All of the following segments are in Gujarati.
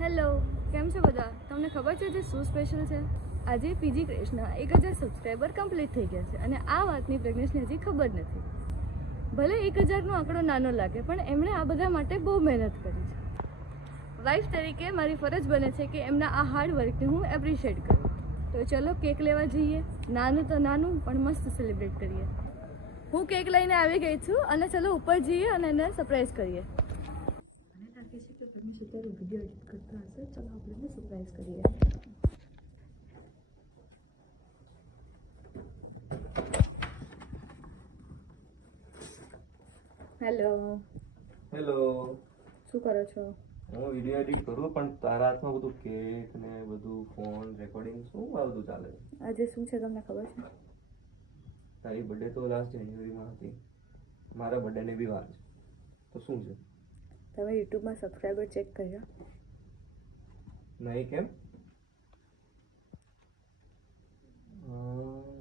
હેલો, કેમ છો બધા? તમને ખબર છે જે શું સ્પેશિયલ છે? આજે પીજી ક્રેશના 1000 સબસ્ક્રાઈબર કમ્પ્લીટ થઈ ગયા છે અને આ વાતની પ્રજ્ઞેશને હજી ખબર નથી. ભલે 1000નો આંકડો નાનો લાગે, પણ એમણે આ બધા માટે બહુ મહેનત કરી છે. વાઇફ તરીકે મારી ફરજ બને છે કે એમના આ હાર્ડ વર્કને હું એપ્રિશિએટ કરું. તો ચલો કેક લેવા જઈએ. નાનું તો નાનું, પણ મસ્ત સેલિબ્રેટ કરીએ. હું કેક લઈને આવી ગઈ છું અને ચલો ઉપર જઈએ અને એને સરપ્રાઈઝ કરીએ. વિડીયો એડિટ કરતા હશે. ચલો આપણે એને સરપ્રાઈઝ કરીએ. હેલો. હેલો. શું કરો છો? હું વિડીયો એડિટ કરું, પણ તારા હાથમાં બધું કેક ને બધું ફોન રેકોર્ડિંગ શું આ બધું ચાલે છે? આજે શું છે તમને ખબર છે? તારી બર્થડે તો લાસ્ટ જાન્યુઆરીમાં હતી, મારા બર્થડેની બી વાર છે, તો શું છે? તમે યુટ્યુબમાં સબસ્ક્રાઈબર ચેક કર્યા? નહીં, કેમ?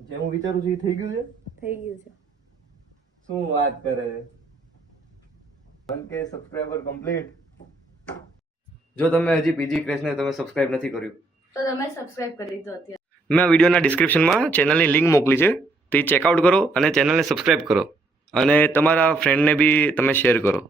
જે હું વિચારું છું એ થઈ ગયું છે? થઈ ગયું છે. શું વાત કરે? 1K subscriber complete. જો તમે હજી પીજી ક્રેશને તમે સબસ્ક્રાઇબ નથી કર્યું તો તમે સબસ્ક્રાઇબ કરી દીધો અત્યારે. મેં આ વિડીયોના ડિસ્ક્રિપ્શનમાં ચેનલની લિંક મોકલી છે, તે ચેકઆઉટ કરો અને ચેનલને સબસ્ક્રાઇબ કરો અને તમારા ફ્રેન્ડને બી તમે શેર કરો.